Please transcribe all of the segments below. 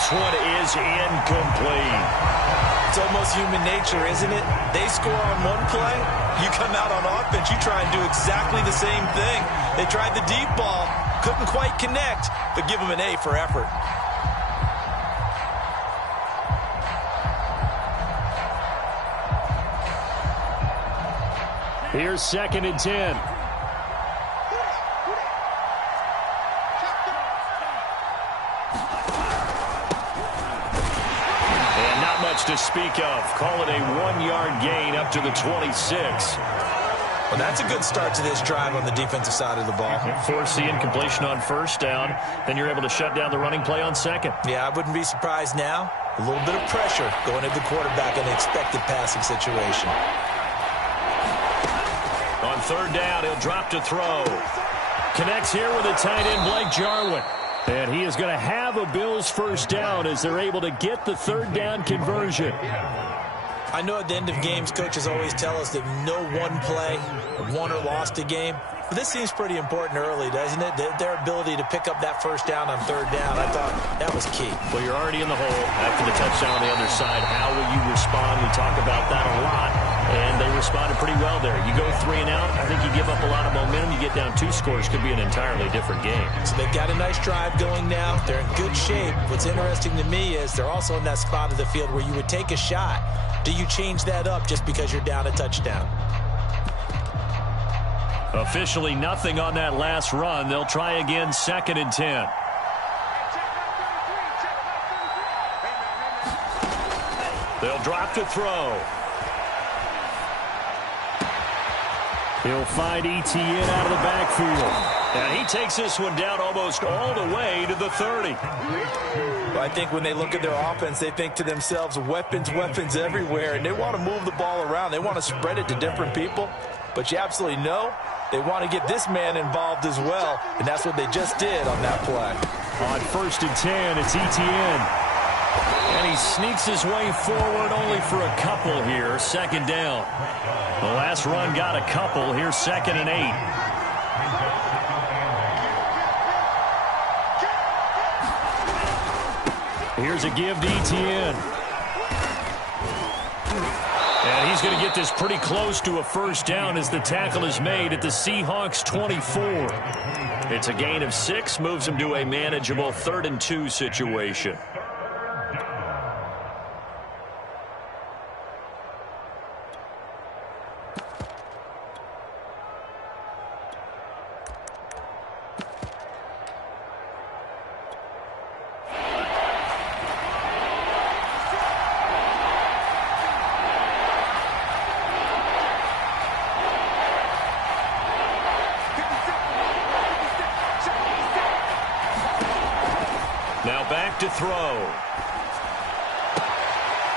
this one is incomplete. It's almost human nature, isn't it? They score on one play, you come out on offense, you try and do exactly the same thing. They tried the deep ball, couldn't quite connect, but give them an A for effort. Here's 2nd and 10. To speak of. Call it a 1-yard gain up to the 26. Well, that's a good start to this drive on the defensive side of the ball. Force the incompletion on 1st down. Then you're able to shut down the running play on 2nd. Yeah, I wouldn't be surprised now. A little bit of pressure going at the quarterback in an expected passing situation. On 3rd down, he'll drop to throw. Connects here with a tight end, Blake Jarwin. And he is going to have a Bills 1st down as they're able to get the 3rd down conversion. I know at the end of games, coaches always tell us that no one play won or lost a game. But this seems pretty important early, doesn't it? Their ability to pick up that 1st down on 3rd down, I thought that was key. Well, you're already in the hole after the touchdown on the other side. How will you respond? We talk about that a lot, and they responded pretty well there. You go 3 and out, I think you give up a lot of momentum. You get down 2 scores, could be an entirely different game. So they've got a nice drive going now. They're in good shape. What's interesting to me is they're also in that spot of the field where you would take a shot. Do you change that up just because you're down a touchdown? Officially nothing on that last run. They'll try again 2nd and 10. They'll drop to throw. He'll find Etienne out of the backfield. And he takes this one down almost all the way to the 30. Well, I think when they look at their offense, they think to themselves, weapons everywhere, and they want to move the ball around. They want to spread it to different people. But you absolutely know they want to get this man involved as well, and that's what they just did on that play. On 1st and 10, it's Etienne. And he sneaks his way forward only for a couple here. 2nd down. The last run got a couple. Here's 2nd and 8. Here's a give to Etienne. And he's going to get this pretty close to a 1st down as the tackle is made at the Seahawks 24. It's a gain of 6, moves him to a manageable 3rd and 2 situation. Now back to throw.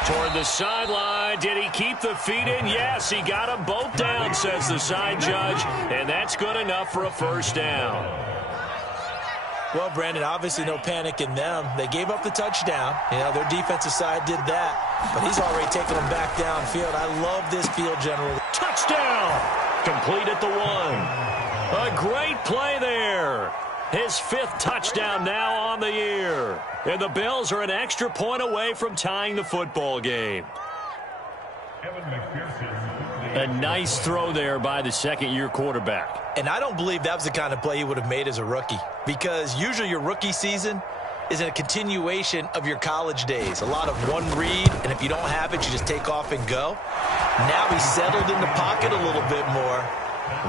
Toward the sideline. Did he keep the feet in? Yes, he got them both down, says the side judge. And that's good enough for a 1st down. Well, Brandon, obviously no panic in them. They gave up the touchdown. You know, their defensive side did that. But he's already taken them back downfield. I love this field general. Touchdown! Complete at the 1. A great play there. His 5th touchdown now on the year. And the Bills are an extra point away from tying the football game. A nice throw there by the 2nd-year quarterback. And I don't believe that was the kind of play he would have made as a rookie. Because usually your rookie season is a continuation of your college days. A lot of one read, and if you don't have it, you just take off and go. Now he's settled in the pocket a little bit more,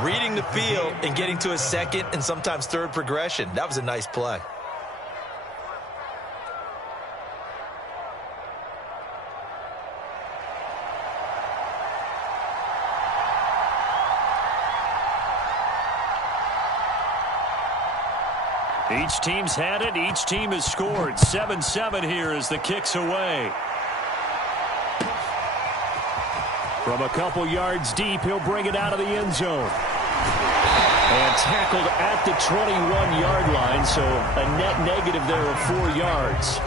reading the field and getting to his 2nd and sometimes 3rd progression. That was a nice play. Each team's had it. Each team has scored. 7-7 here as the kick's away. From a couple yards deep, he'll bring it out of the end zone. And tackled at the 21-yard line, so a net negative there of 4 yards.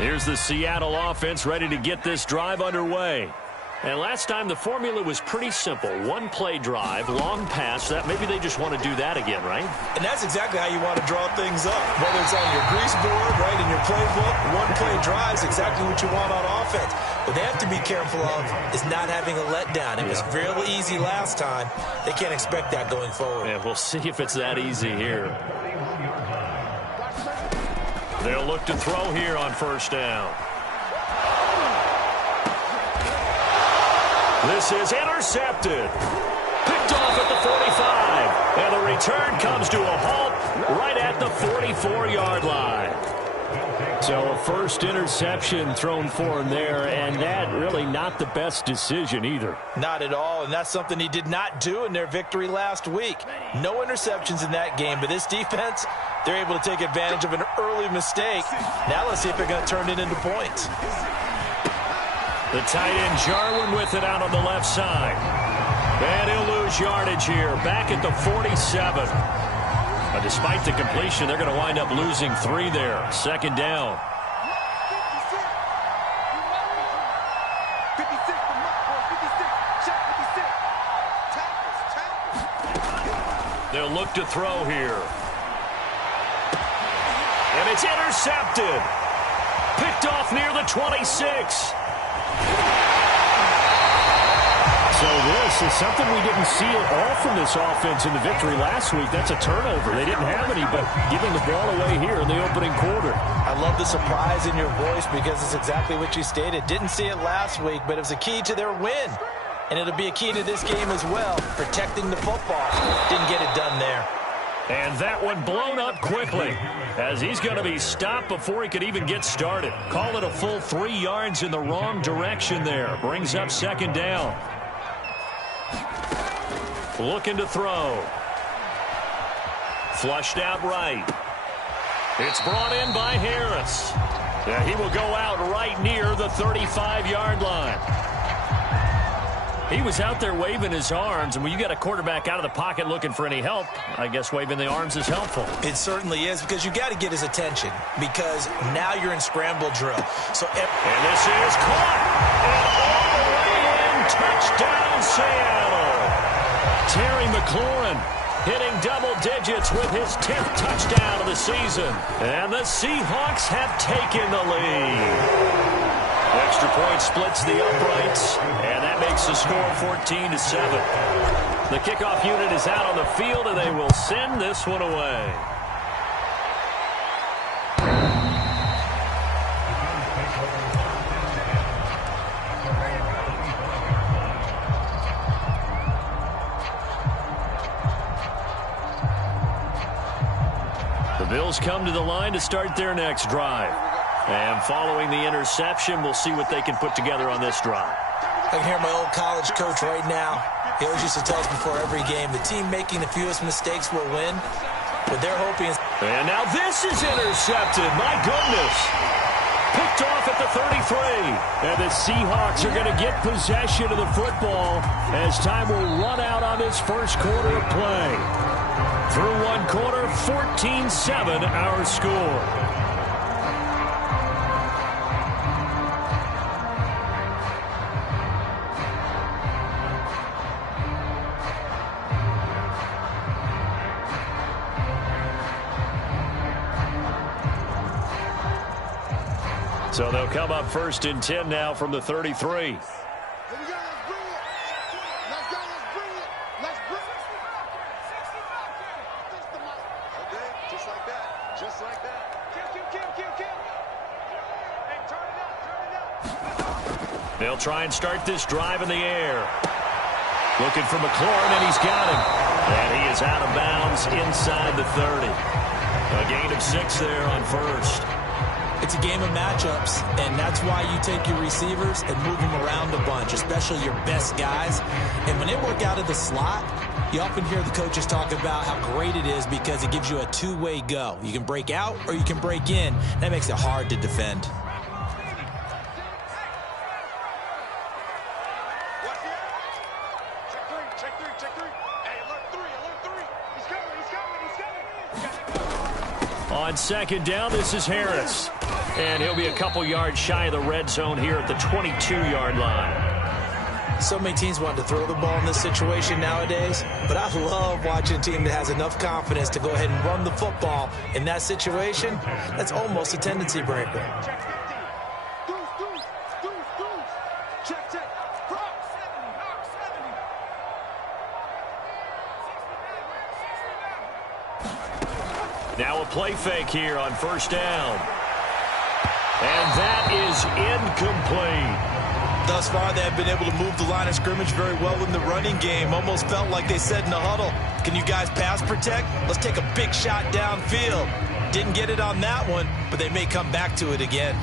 Here's the Seattle offense ready to get this drive underway. And last time the formula was pretty simple. One play drive, long pass. That maybe they just want to do that again, right? And that's exactly how you want to draw things up. Whether it's on your grease board, right, in your playbook, one play drive is exactly what you want on offense. What they have to be careful of is not having a letdown. It was real easy last time. They can't expect that going forward. Yeah, we'll see if it's that easy here. They'll look to throw here on first down. This is intercepted. Picked off at the 45. And the return comes to a halt right at the 44-yard line. So a first interception thrown for him there, and that really not the best decision either. Not at all, and that's something he did not do in their victory last week. No interceptions in that game, but this defense, they're able to take advantage of an early mistake. Now let's see if they're going to turn it into points. The tight end Jarwin with it out on the left side. And he'll lose yardage here, back at the 47. But despite the completion, they're going to wind up losing 3 there. Second down. They'll look to throw here. And it's intercepted. Picked off near the 26. So this is something we didn't see at all from this offense in the victory last week. That's a turnover. They didn't have any, but giving the ball away here in the opening quarter. I love the surprise in your voice because it's exactly what you stated. Didn't see it last week, but it was a key to their win. And it'll be a key to this game as well, protecting the football. Didn't get it done there. And that one blown up quickly as he's going to be stopped before he could even get started. Call it a full 3 yards in the wrong direction there. Brings up second down. Looking to throw. Flushed out right. It's brought in by Harris. Yeah, he will go out right near the 35-yard line. He was out there waving his arms, and when you got a quarterback out of the pocket looking for any help, I guess waving the arms is helpful. It certainly is, because you got to get his attention, because now you're in scramble drill. And this is caught, and all the way in, touchdown Seattle. Terry McLaurin hitting double digits with his 10th touchdown of the season, and the Seahawks have taken the lead. Extra point splits the uprights, and that makes the score 14-7. The kickoff unit is out on the field, and they will send this one away. The Bills come to the line to start their next drive. And following the interception, we'll see what they can put together on this drive. I can hear my old college coach right now. He always used to tell us before every game, the team making the fewest mistakes will win. But they're hoping. And now this is intercepted. My goodness. Picked off at the 33. And the Seahawks are going to get possession of the football as time will run out on this first quarter of play. Through one quarter, 14-7 our score. So they'll come up first and 10 now from the 33. They'll try and start this drive in the air. Looking for McLaurin, and he's got him. And he is out of bounds inside the 30. A gain of 6 there on first. It's a game of matchups, and that's why you take your receivers and move them around a bunch, especially your best guys. And when they work out of the slot, you often hear the coaches talk about how great it is because it gives you a two-way go. You can break out or you can break in. That makes it hard to defend. On second down, this is Harris. And he'll be a couple yards shy of the red zone here at the 22-yard line. So many teams want to throw the ball in this situation nowadays, but I love watching a team that has enough confidence to go ahead and run the football in that situation. That's almost a tendency breaker. Now a play fake here on first down. And that is incomplete. Thus far, they have been able to move the line of scrimmage very well in the running game. Almost felt like they said in the huddle, can you guys pass protect? Let's take a big shot downfield. Didn't get it on that one, but they may come back to it again.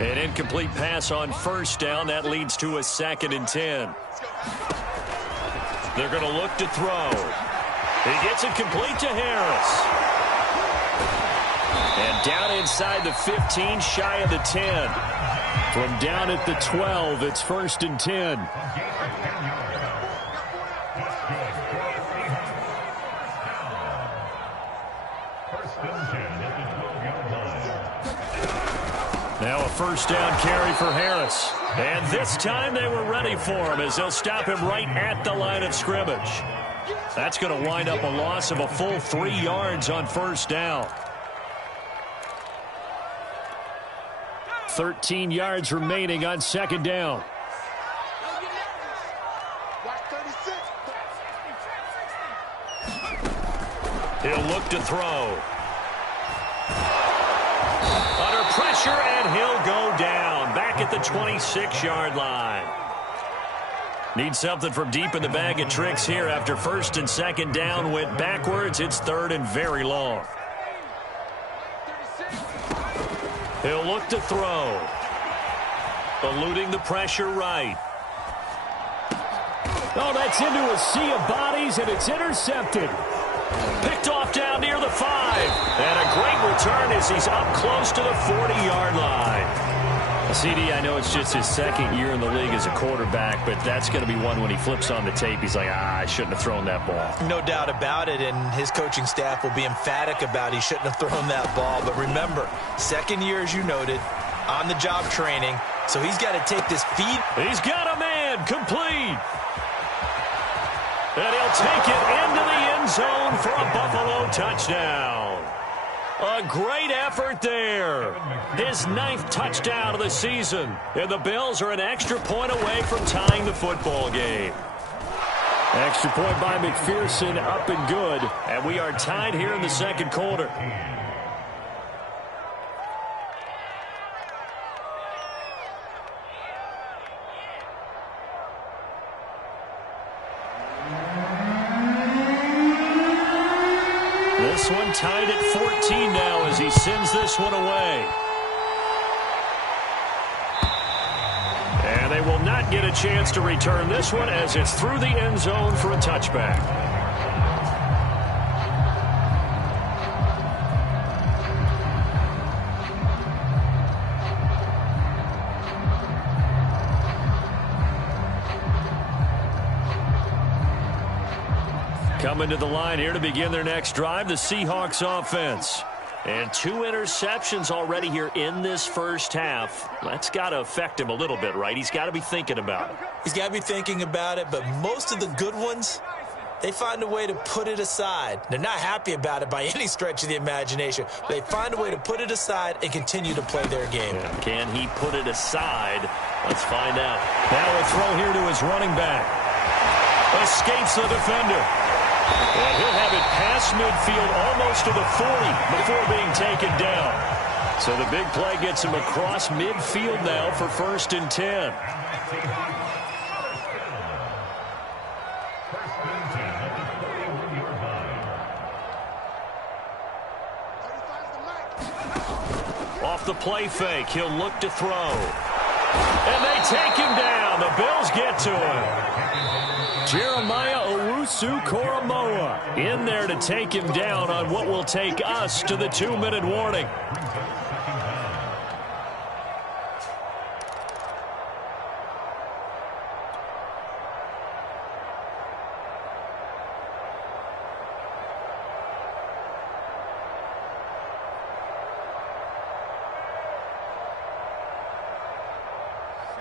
An incomplete pass on first down. That leads to a 2nd and 10. They're going to look to throw. He gets it complete to Harris. And down inside the 15, shy of the 10. From down at the 12, it's 1st and 10. Now a first down carry for Harris. And this time they were ready for him as they'll stop him right at the line of scrimmage. That's going to wind up a loss of a full 3 yards on first down. 13 yards remaining on second down. He'll look to throw. Under pressure, and he'll go down. Back at the 26-yard line. Need something from deep in the bag of tricks here after 1st and 2nd down went backwards. It's 3rd and very long. He'll look to throw. Eluding the pressure right. Oh, that's into a sea of bodies, and it's intercepted. Picked off down near the 5. And a great return as he's up close to the 40-yard line. CD, I know it's just his 2nd year in the league as a quarterback, but that's going to be one when he flips on the tape. He's like, I shouldn't have thrown that ball. No doubt about it, and his coaching staff will be emphatic about he shouldn't have thrown that ball. But remember, 2nd year, as you noted, on-the-job training, so he's got to take this feed. He's got a man complete. And he'll take it into the end zone for a Buffalo touchdown. A great effort there. His 9th touchdown of the season. And the Bills are an extra point away from tying the football game. Extra point by McPherson, up and good. And we are tied here in the 2nd quarter. This one tied at 14 now as he sends this one away. And they will not get a chance to return this one as it's through the end zone for a touchback. Coming to the line here to begin their next drive, the Seahawks offense. And 2 interceptions already here in this first half. That's got to affect him a little bit, right? He's got to be thinking about it. He's got to be thinking about it, but most of the good ones, they find a way to put it aside. They're not happy about it by any stretch of the imagination. They find a way to put it aside and continue to play their game. Yeah. Can he put it aside? Let's find out. Now a throw here to his running back. Escapes the defender. And he'll have it past midfield almost to the 40 before being taken down. So the big play gets him across midfield now for 1st and 10. Off the play fake, he'll look to throw. And they take him down. The Bills get to him. Jeremiah Owusu-Koramoah in there to take him down on what will take us to the 2-minute warning.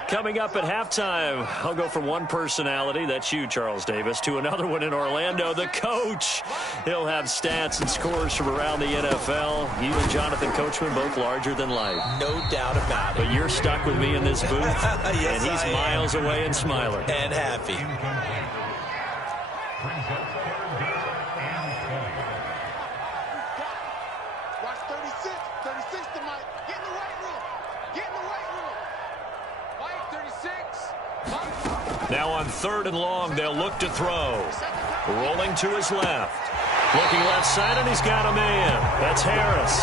Coming up at halftime, I'll go from one personality, that's you, Charles Davis, to another one in Orlando, the coach. He'll have stats and scores from around the NFL. You and Jonathan Coachman, both larger than life. No doubt about it. But you're stuck with me in this booth, yes, and he's miles away and smiling. And happy. Watch 36. 36 to Mike. Get in the weight room. Get in the weight room. Mike, 36. Now on 3rd and long, they'll look to throw. Rolling to his left. Looking left side, and he's got a man. That's Harris.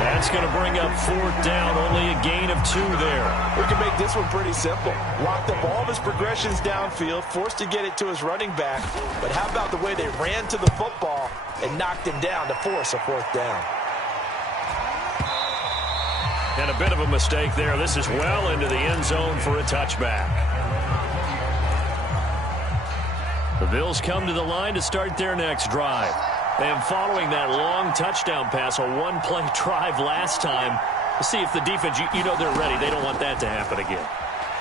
That's going to bring up 4th down. Only a gain of 2 there. We can make this one pretty simple. Locked up all of his progressions downfield, forced to get it to his running back. But how about the way they ran to the football and knocked him down to force a 4th down? And a bit of a mistake there. This is well into the end zone for a touchback. The Bills come to the line to start their next drive. And following that long touchdown pass, a one-play drive last time, to see if the defense, you know they're ready. They don't want that to happen again.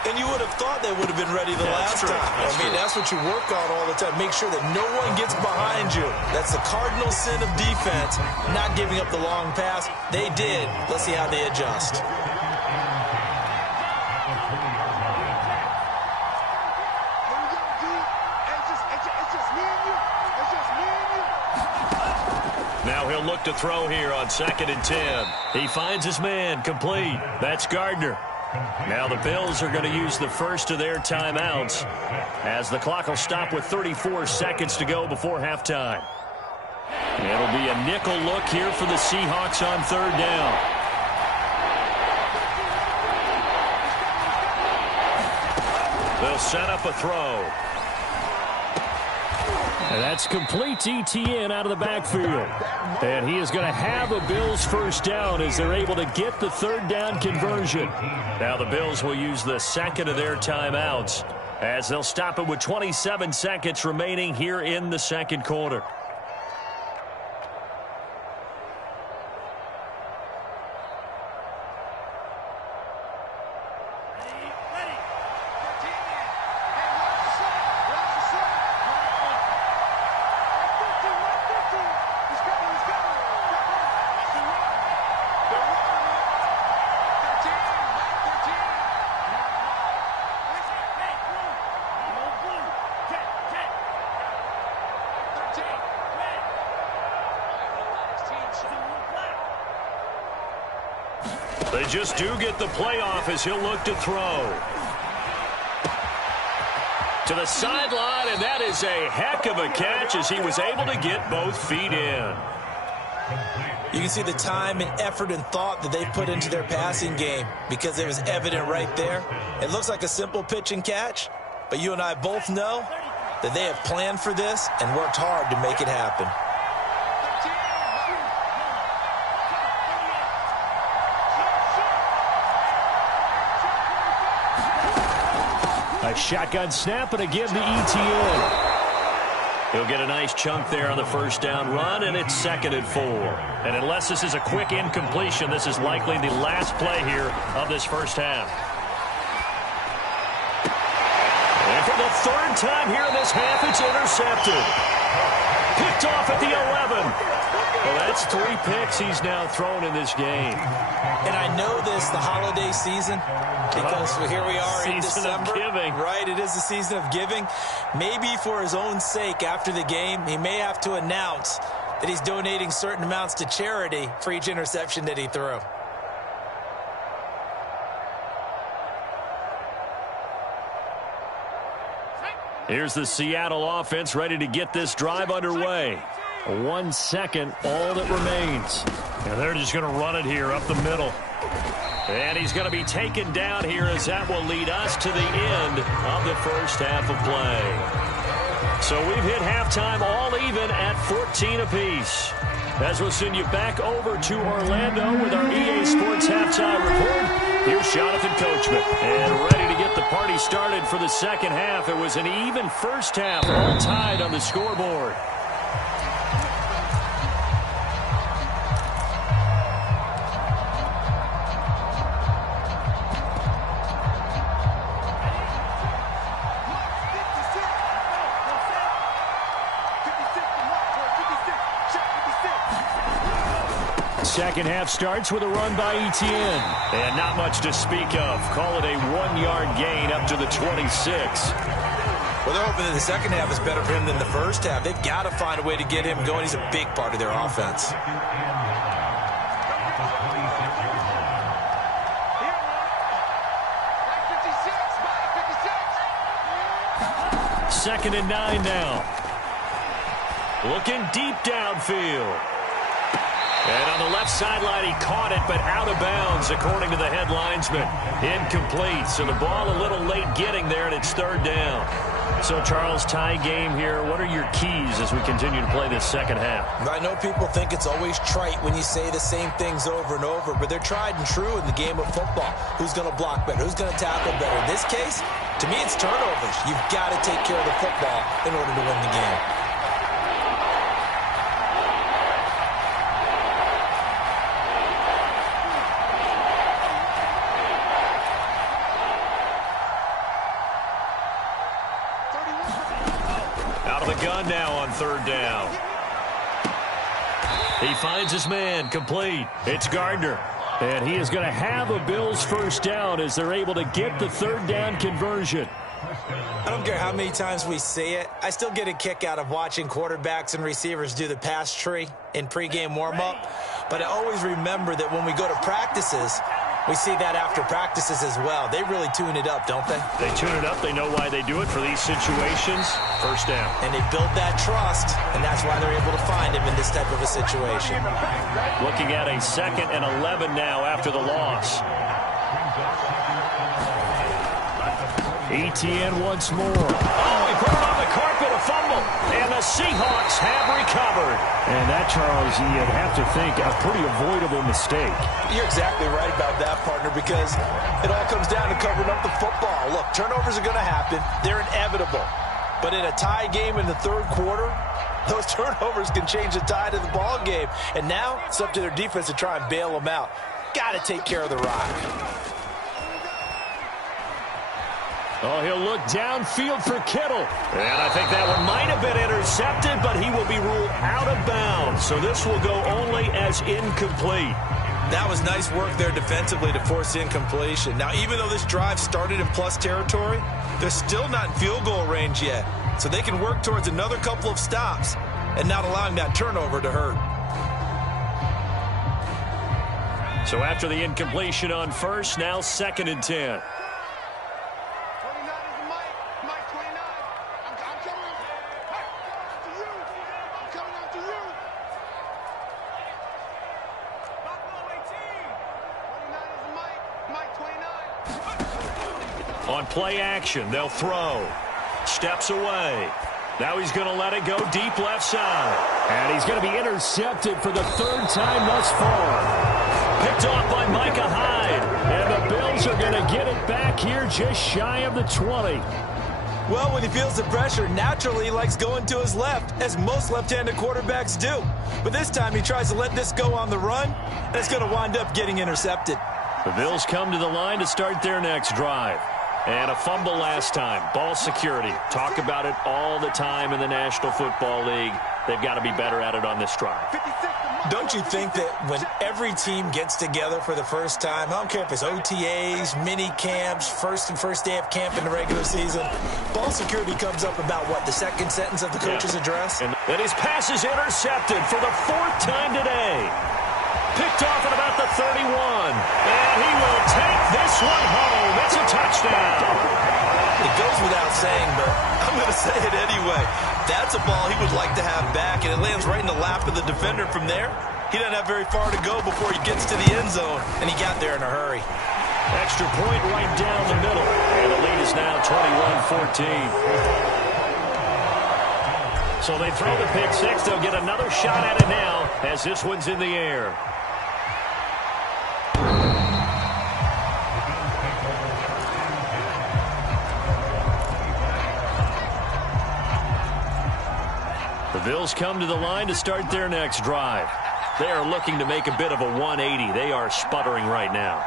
And you would have thought they would have been ready the last time. That's what you work on all the time. Make sure that no one gets behind you. That's the cardinal sin of defense, not giving up the long pass. They did. Let's see how they adjust. Now he'll look to throw here on 2nd and 10. He finds his man, complete. That's Gardner. Now the Bills are going to use the first of their timeouts as the clock will stop with 34 seconds to go before halftime. It'll be a nickel look here for the Seahawks on 3rd down. They'll set up a throw. And that's complete to ETN out of the backfield. And he is going to have a Bills first down as they're able to get the 3rd down conversion. Now the Bills will use the second of their timeouts as they'll stop it with 27 seconds remaining here in the 2nd quarter. They just do get the playoff as he'll look to throw. To the sideline, and that is a heck of a catch as he was able to get both feet in. You can see the time and effort and thought that they put into their passing game because it was evident right there. It looks like a simple pitch and catch, but you and I both know that they have planned for this and worked hard to make it happen. A shotgun snap and a give to ETN. He'll get a nice chunk there on the first down run, and it's 2nd and 4. And unless this is a quick incompletion, this is likely the last play here of this first half. And for the 3rd time here in this half, it's intercepted. Picked off at the 11. Well, that's 3 picks he's now thrown in this game. And I know this, the holiday season, because here we are in December. Season of giving. Right, it is the season of giving. Maybe for his own sake after the game, he may have to announce that he's donating certain amounts to charity for each interception that he threw. Here's the Seattle offense ready to get this drive underway. 1 second, all that remains. And they're just going to run it here up the middle. And he's going to be taken down here as that will lead us to the end of the first half of play. So we've hit halftime all even at 14 apiece. As we'll send you back over to Orlando with our EA Sports halftime report, here's Jonathan Coachman. And ready to get the party started for the second half. It was an even first half, all tied on the scoreboard. Second half starts with a run by Etienne. And not much to speak of. Call it a 1-yard gain up to the 26. Well, they're hoping that the second half is better for him than the first half. They've got to find a way to get him going. He's a big part of their offense. Second and 9 now. Looking deep downfield. And on the left sideline, he caught it, but out of bounds, according to the head linesman. Incomplete. So the ball a little late getting there, and it's third down. So, Charles, tie game here. What are your keys as we continue to play this second half? I know people think it's always trite when you say the same things over and over, but they're tried and true in the game of football. Who's going to block better? Who's going to tackle better? In this case, to me, it's turnovers. You've got to take care of the football in order to win the game. Gun now on third down. He finds his man, complete. It's Gardner. And he is going to have a Bills first down as they're able to get the third down conversion. I don't care how many times we say it. I still get a kick out of watching quarterbacks and receivers do the pass tree in pregame warm-up. But I always remember that when we go to practices, we see that after practices as well. They really tune it up, don't they? They tune it up. They know why they do it for these situations. First down. And they build that trust, and that's why they're able to find him in this type of a situation. Looking at a 2nd and 11 now after the loss. Etienne once more. Oh, he put it on the carpet, a fumble. And the Seahawks have recovered. And that, Charles, you'd have to think a pretty avoidable mistake. You're exactly right about that, partner, because it all comes down to covering up the football. Look, turnovers are going to happen. They're inevitable. But in a tie game in the third quarter, those turnovers can change the tide of the ball game. And now it's up to their defense to try and bail them out. Got to take care of the rock. Oh, he'll look downfield for Kittle. And I think that one might have been intercepted, but he will be ruled out of bounds. So this will go only as incomplete. That was nice work there defensively to force incompletion. Now, even though this drive started in plus territory, they're still not in field goal range yet. So they can work towards another couple of stops and not allowing that turnover to hurt. So after the incompletion on first, now 2nd and 10. On play action, they'll throw. Steps away. Now he's going to let it go deep left side. And he's going to be intercepted for the third time thus far. Picked off by Micah Hyde. And the Bills are going to get it back here just shy of the 20. Well, when he feels the pressure, naturally he likes going to his left, as most left-handed quarterbacks do. But this time he tries to let this go on the run, and it's going to wind up getting intercepted. The Bills come to the line to start their next drive. And a fumble last time. Ball security. Talk about it all the time in the National Football League. They've got to be better at it on this drive. Don't you think that when every team gets together for the first time, I don't care if it's OTAs, mini camps, first day of camp in the regular season, ball security comes up about what, the second sentence of the coach's address? And his pass is intercepted for the 4th time today. Picked off at about the 31. And he will take this one home. It's a touchdown. It goes without saying, but I'm going to say it anyway. That's a ball he would like to have back, and it lands right in the lap of the defender from there. He doesn't have very far to go before he gets to the end zone, and he got there in a hurry. Extra point right down the middle. And the lead is now 21-14. So they throw the pick six. They'll get another shot at it now as this one's in the air. The Bills come to the line to start their next drive. They are looking to make a bit of a 180. They are sputtering right now.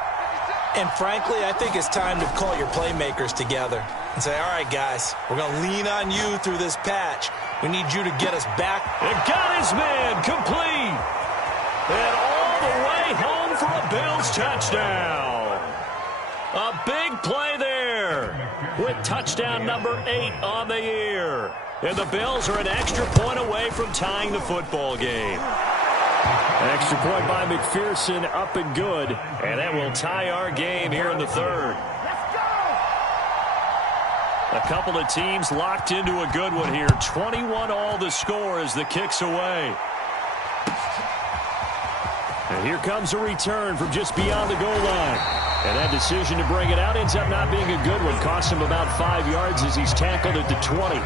And frankly, I think it's time to call your playmakers together and say, all right, guys, we're going to lean on you through this patch. We need you to get us back. And got his man complete. And all the way home for a Bills touchdown. A big play there with touchdown number 8 on the year. And the Bills are an extra point away from tying the football game. Extra point by McPherson, up and good. And that will tie our game here in the third. A couple of teams locked into a good one here. 21-all the score as the kick's away. And here comes a return from just beyond the goal line. And that decision to bring it out ends up not being a good one. Costs him about 5 yards as he's tackled at the 20.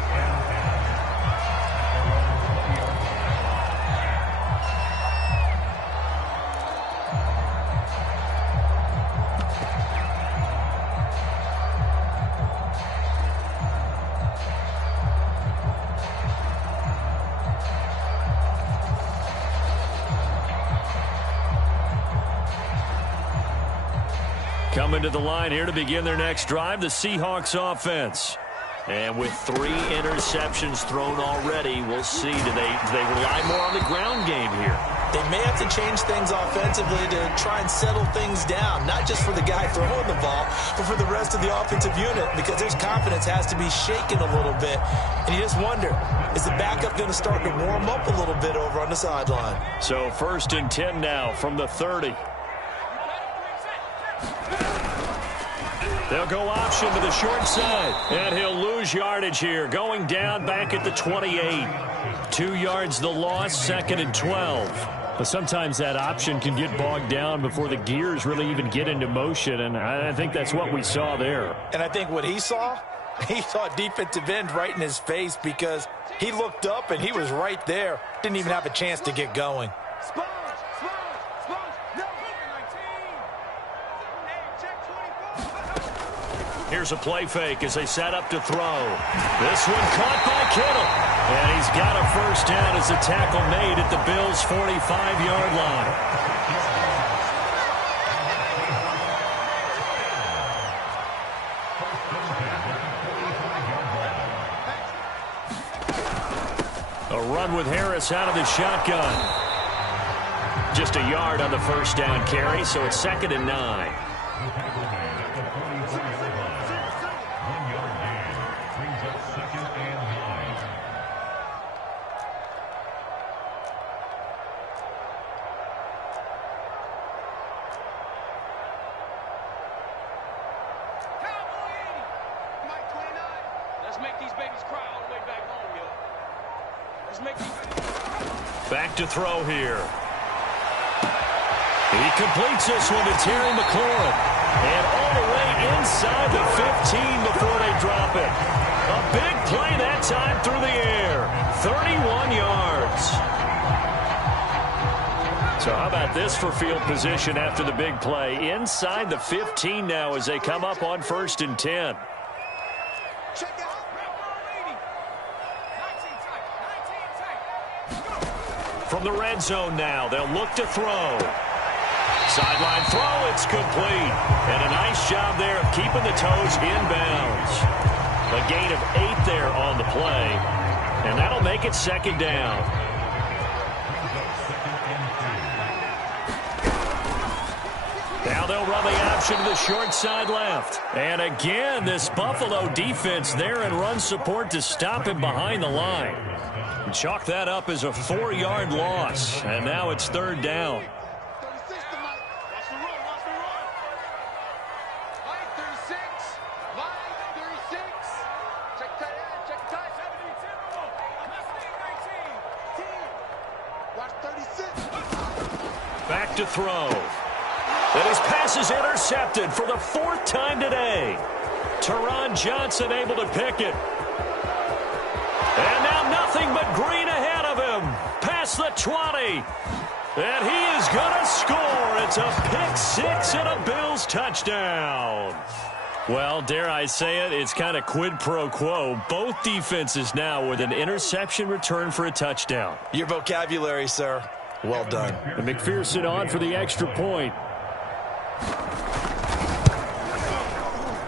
Coming to the line here to begin their next drive, the Seahawks offense. And with 3 interceptions thrown already, we'll see. Do they rely more on the ground game here? They may have to change things offensively to try and settle things down, not just for the guy throwing the ball, but for the rest of the offensive unit, because their confidence has to be shaken a little bit. And you just wonder, is the backup going to start to warm up a little bit over on the sideline? So 1st and 10 now from the 30. They'll go option to the short side, and he'll lose yardage here, going down back at the 28. 2 yards the loss, 2nd and 12. But sometimes that option can get bogged down before the gears really even get into motion, and I think that's what we saw there. And I think what he saw defensive end right in his face, because he looked up and he was right there. Didn't even have a chance to get going. Here's a play fake as they set up to throw. This one caught by Kittle. And he's got a first down as the tackle made at the Bills' 45-yard line. A run with Harris out of the shotgun. Just a yard on the first down carry, so it's 2nd and 9. Back to throw here. He completes this one to Terry McLaurin. And all the way inside the 15 before they drop it. A big play that time through the air. 31 yards. So how about this for field position after the big play? Inside the 15 now as they come up on 1st and 10. From the red zone now, they'll look to throw. Sideline throw, it's complete. And a nice job there of keeping the toes inbounds. A gain of 8 there on the play. And that'll make it 2nd down. Now they'll run the option to the short side left. And again, this Buffalo defense there in run support to stop him behind the line. Chalk that up as a 4-yard loss. And now it's 3rd down. 36 to Mike. Watch the run. Watch the run. Mike, 36. Mike, 36. Check tight end. Check tight. 17. Watch 36. Back to throw. And his pass is intercepted for the 4th time today. Teron Johnson able to pick it. And now nothing but green ahead of him. Past the 20. And he is going to score. It's a pick-6 and a Bills touchdown. Well, dare I say it, it's kind of quid pro quo. Both defenses now with an interception return for a touchdown. Your vocabulary, sir. Well done. And McPherson on for the extra point.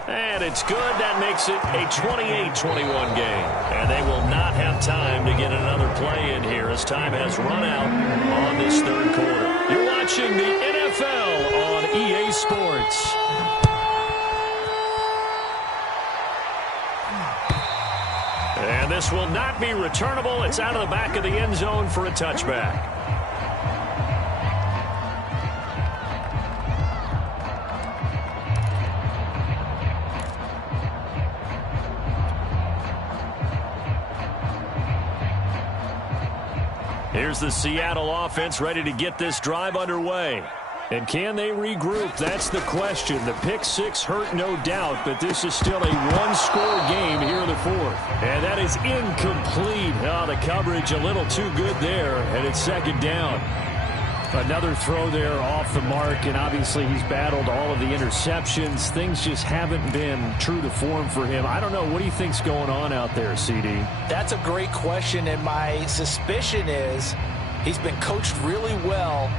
And it's good. That makes it a 28-21 game. And they will not have time to get another play in here as time has run out on this third quarter. You're watching the NFL on EA Sports. And this will not be returnable. It's out of the back of the end zone for a touchback. Here's the Seattle offense ready to get this drive underway. And can they regroup? That's the question. The pick six hurt, no doubt, but this is still a one-score game here in the fourth. And that is incomplete. Oh, the coverage a little too good there, and it's second down. Another throw there off the mark, and obviously he's battled all of the interceptions. Things just haven't been true to form for him. I don't know. What do you think's going on out there, CD? That's a great question, and my suspicion is he's been coached really well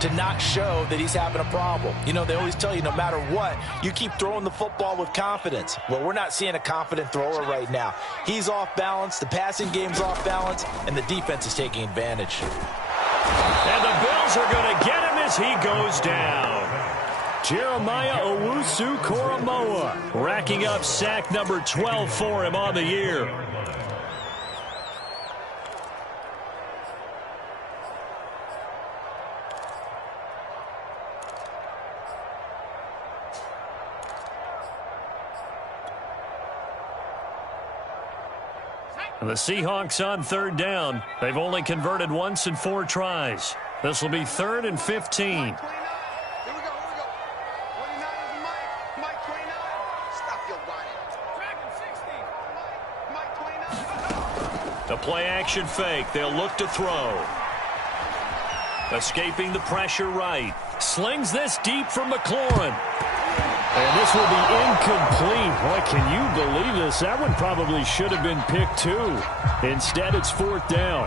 to not show that he's having a problem. You know, they always tell you no matter what, you keep throwing the football with confidence. Well, we're not seeing a confident thrower right now. He's off balance, the passing game's off balance, and the defense is taking advantage. And the Bills are going to get him as he goes down. Jeremiah Owusu-Koramoah racking up sack number 12 for him on the year. The Seahawks on third down. They've only converted once in 4 tries. This will be 3rd and 15. Here we go. 29 is Mike. Mike 29. Stop your running. Dragon 60. Mike 29. The play action fake. They'll look to throw. Escaping the pressure right. Slings this deep from McLaurin. And this will be incomplete. Boy, can you believe this? That one probably should have been picked too. Instead, it's 4th down.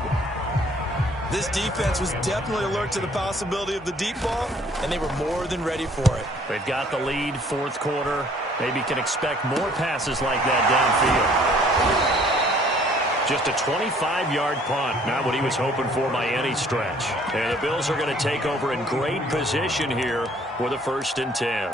This defense was definitely alert to the possibility of the deep ball, and they were more than ready for it. They've got the lead, 4th quarter. Maybe can expect more passes like that downfield. Just a 25-yard punt. Not what he was hoping for by any stretch. And the Bills are going to take over in great position here with a 1st and 10.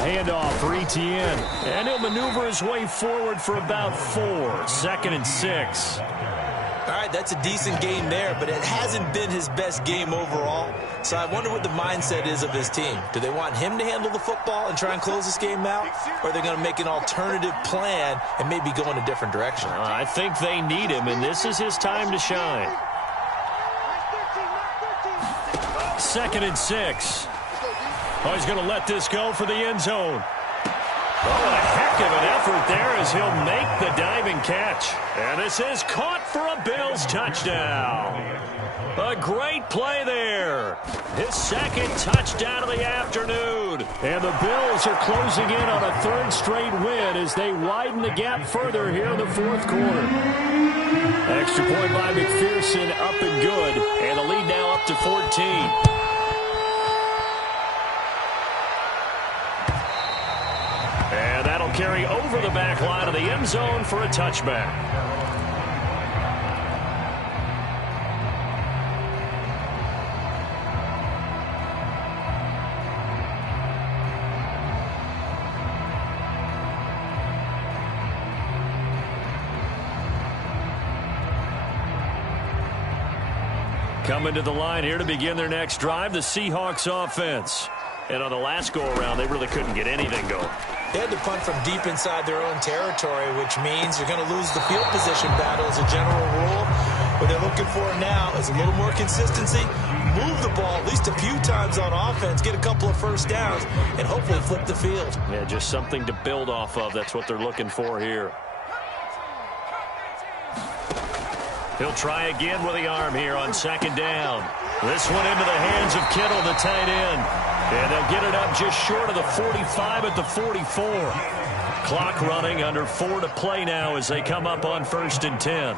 Handoff for Etienne. And he'll maneuver his way forward for about 4. 2nd and 6. All right, that's a decent game there, but it hasn't been his best game overall. So I wonder what the mindset is of his team. Do they want him to handle the football and try and close this game out? Or are they going to make an alternative plan and maybe go in a different direction? I think they need him, and this is his time to shine. 2nd and 6. Oh, he's going to let this go for the end zone. Oh, what a heck of an effort there as he'll make the diving catch. And this is caught for a Bills touchdown. A great play there. His 2nd touchdown of the afternoon. And the Bills are closing in on a 3rd straight win as they widen the gap further here in the 4th quarter. Extra point by McPherson, up and good. And the lead now up to 14. And that'll carry over the back line of the end zone for a touchback. Coming to the line here to begin their next drive, the Seahawks offense. And on the last go-around, they really couldn't get anything going. They had to punt from deep inside their own territory, which means you're going to lose the field position battle as a general rule. What they're looking for now is a little more consistency, move the ball at least a few times on offense, get a couple of first downs, and hopefully flip the field. Yeah, just something to build off of. That's what they're looking for here. He'll try again with the arm here on 2nd down. This one into the hands of Kittle, the tight end. And they'll get it up just short of the 45 at the 44. Clock running, under 4 to play now as they come up on 1st and 10.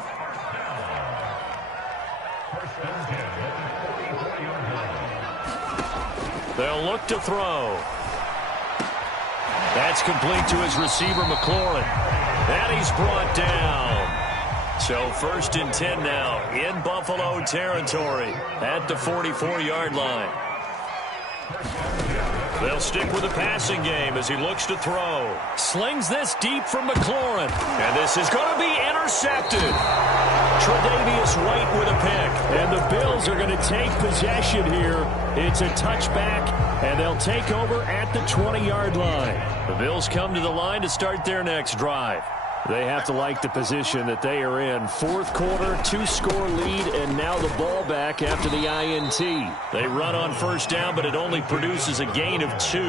They'll look to throw. That's complete to his receiver, McLaurin. And he's brought down. So 1st and 10 now in Buffalo territory at the 44-yard line. They'll stick with the passing game as he looks to throw. Slings this deep from McLaurin. And this is going to be intercepted. Tre'Davious White with a pick. And the Bills are going to take possession here. It's a touchback, and they'll take over at the 20-yard line. The Bills come to the line to start their next drive. They have to like the position that they are in. 4th quarter, 2-score lead, and now the ball back after the INT. They run on 1st down, but it only produces a gain of 2.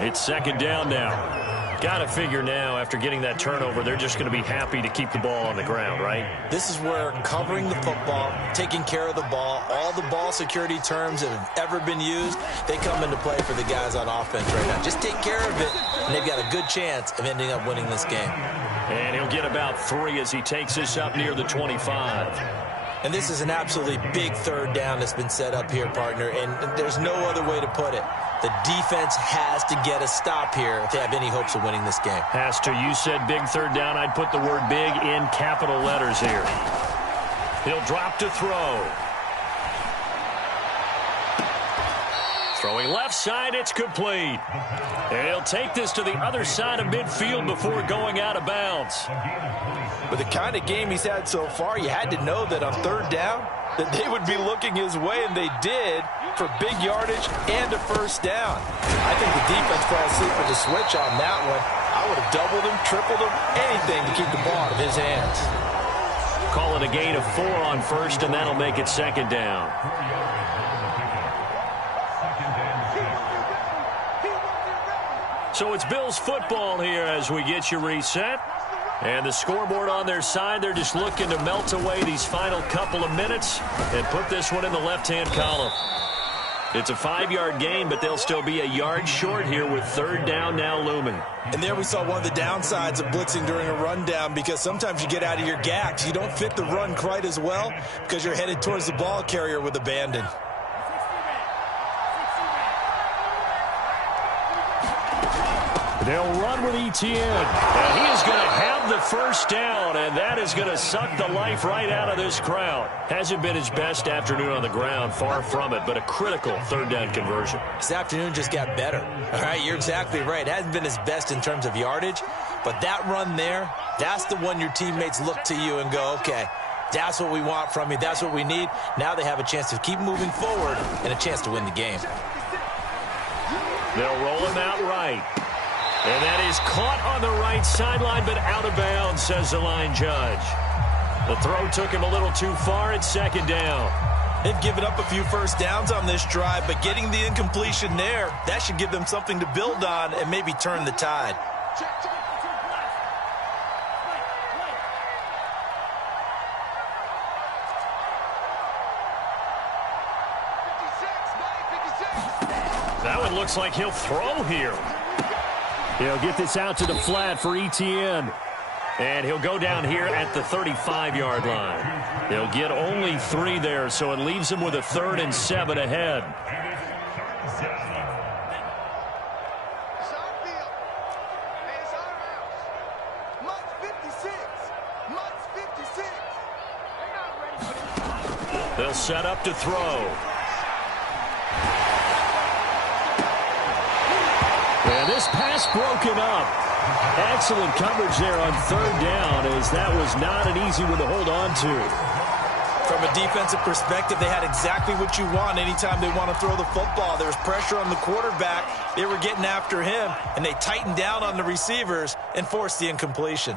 It's 2nd down now. Got to figure now, after getting that turnover, they're just going to be happy to keep the ball on the ground, right? This is where covering the football, taking care of the ball, all the ball security terms that have ever been used, they come into play for the guys on offense right now. Just take care of it, and they've got a good chance of ending up winning this game. And he'll get about 3 as he takes this up near the 25. And this is an absolutely big 3rd down that's been set up here, partner, and there's no other way to put it. The defense has to get a stop here if they have any hopes of winning this game. Has to. You said big 3rd down. I'd put the word big in capital letters here. He'll drop to throw. Throwing left side, it's complete. And he'll take this to the other side of midfield before going out of bounds. With the kind of game he's had so far, you had to know that on 3rd down that they would be looking his way, and they did, for big yardage and a 1st down. I think the defense fell asleep with the switch on that one. I would have doubled him, tripled him, anything to keep the ball out of his hands. Call it a gain of 4 on 1st, and that'll make it 2nd down. So it's Bills football here as we get you reset. And the scoreboard on their side, they're just looking to melt away these final couple of minutes and put this one in the left-hand column. It's a 5-yard gain, but they'll still be a yard short here with 3rd down now looming. And there we saw one of the downsides of blitzing during a rundown, because sometimes you get out of your gaps. You don't fit the run quite as well because you're headed towards the ball carrier with abandon. They'll run with Etienne. And he is going to have the 1st down, and that is going to suck the life right out of this crowd. Hasn't been his best afternoon on the ground, far from it, but a critical 3rd down conversion. This afternoon just got better. All right, you're exactly right. It hasn't been his best in terms of yardage, but that run there, that's the one your teammates look to you and go, okay, that's what we want from you. That's what we need. Now they have a chance to keep moving forward and a chance to win the game. They'll roll him out right. And that is caught on the right sideline, but out of bounds, says the line judge. The throw took him a little too far. It's 2nd down. They've given up a few 1st downs on this drive, but getting the incompletion there, that should give them something to build on and maybe turn the tide. That one looks like he'll throw here. He'll get this out to the flat for Etienne. And he'll go down here at the 35-yard line. They'll get only 3 there, so it leaves him with a 3rd and 7 ahead. They'll set up to throw. And this pass broken up. Excellent coverage there on 3rd down, as that was not an easy one to hold on to. From a defensive perspective, they had exactly what you want anytime they want to throw the football. There was pressure on the quarterback. They were getting after him, and they tightened down on the receivers and forced the incompletion.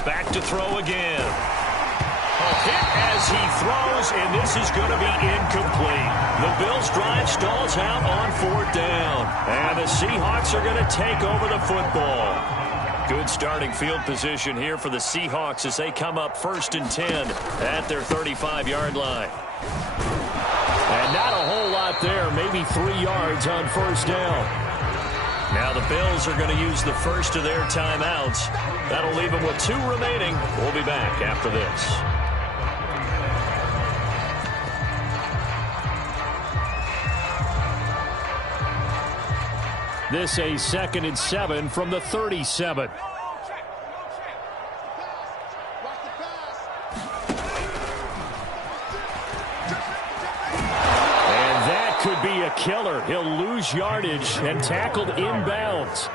Back to throw again. A hit as he throws, and this is going to be incomplete. The Bills' drive stalls out on 4th down. And the Seahawks are going to take over the football. Good starting field position here for the Seahawks as they come up 1st and 10 at their 35-yard line. And not a whole lot there, maybe 3 yards on 1st down. Now the Bills are going to use the first of their timeouts. That'll leave them with 2 remaining. We'll be back after this. This a 2nd and 7 from the 37. And that could be a killer. He'll lose yardage and tackled inbounds.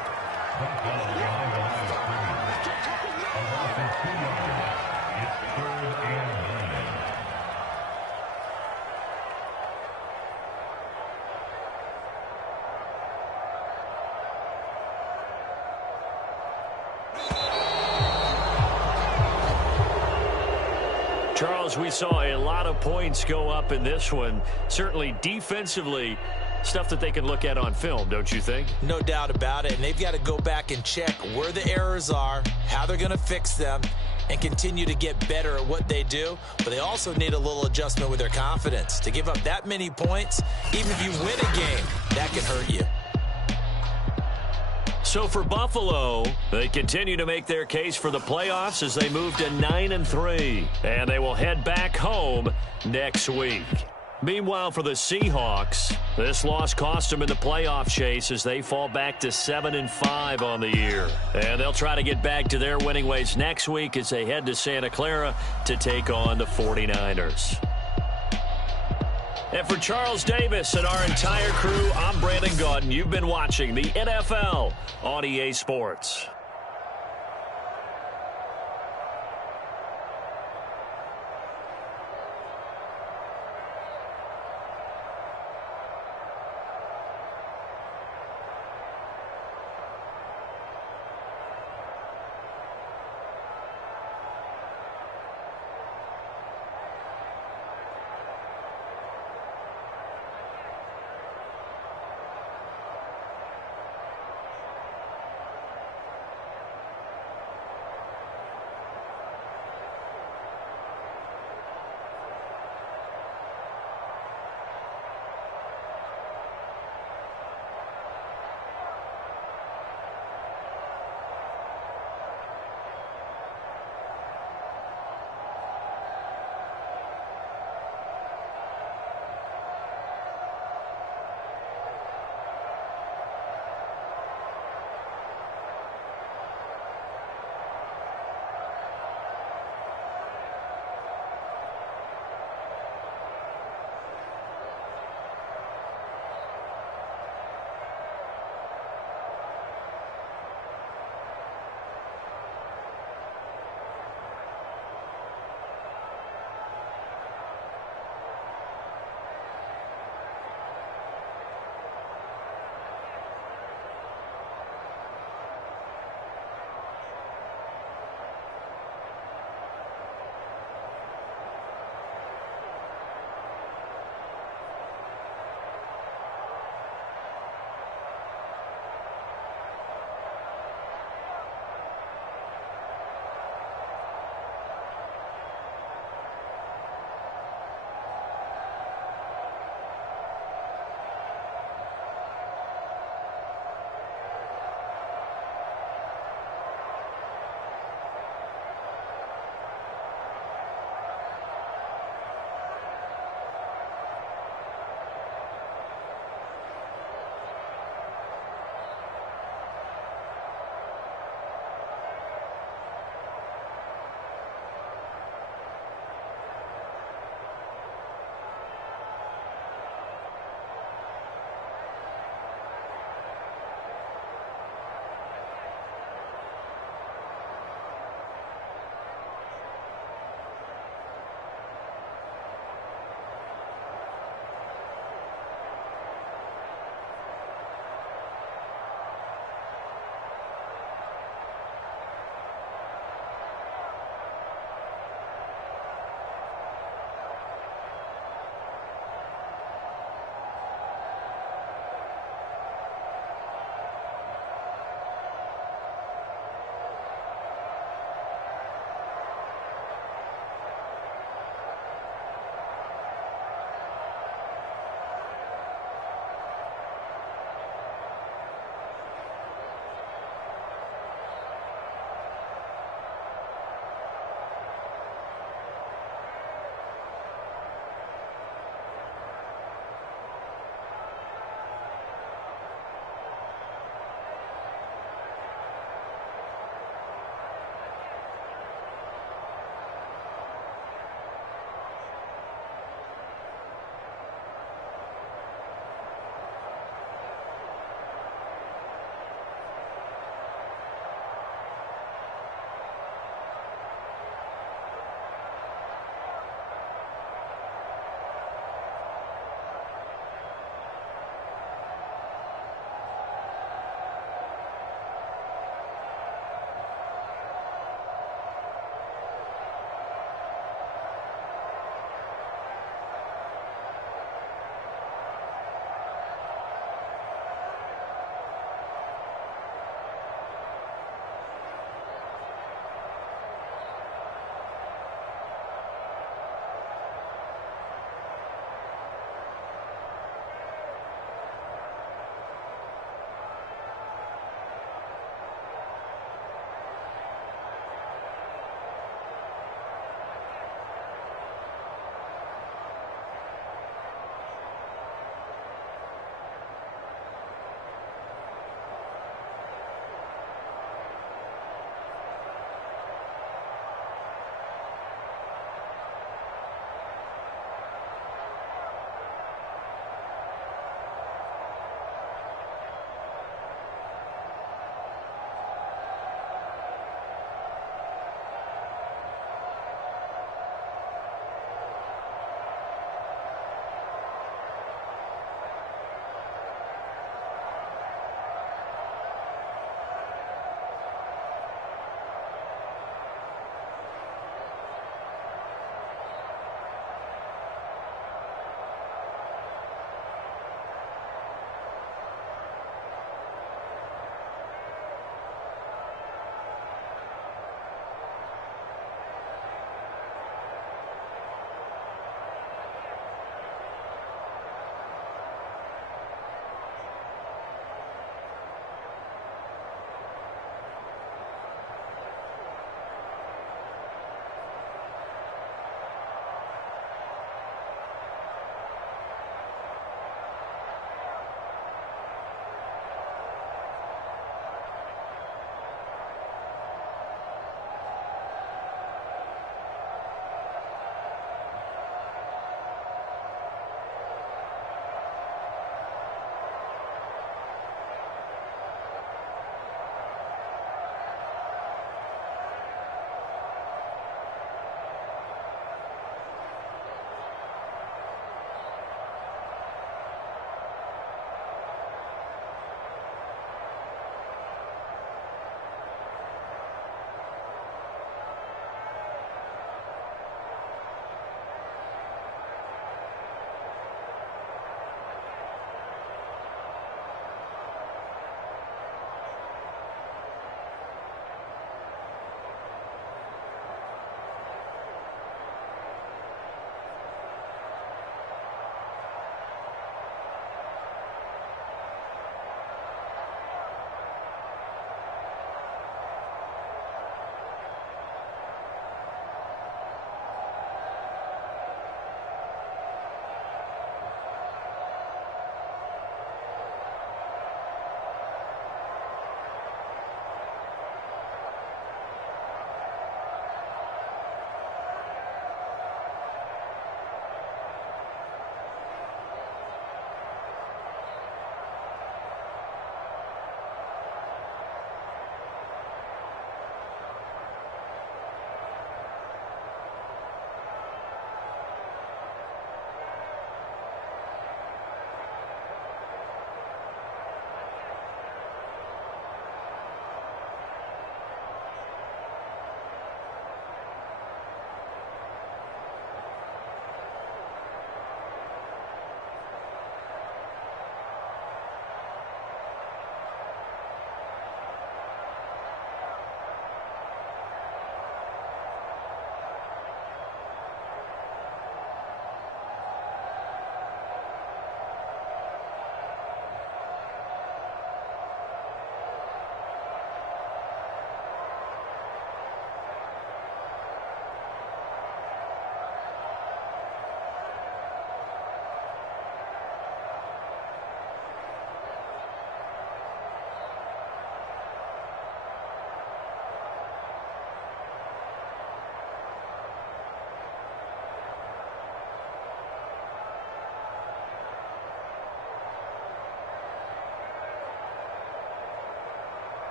Charles, we saw a lot of points go up in this one. Certainly defensively, stuff that they can look at on film, don't you think? No doubt about it. And they've got to go back and check where the errors are, how they're going to fix them, and continue to get better at what they do. But they also need a little adjustment with their confidence. To give up that many points, even if you win a game, that can hurt you. So for Buffalo, they continue to make their case for the playoffs as they move to 9-3. And they will head back home next week. Meanwhile, for the Seahawks, this loss cost them in the playoff chase as they fall back to 7-5 on the year. And they'll try to get back to their winning ways next week as they head to Santa Clara to take on the 49ers. And for Charles Davis and our entire crew, I'm Brandon Gaudin. You've been watching the NFL on EA Sports.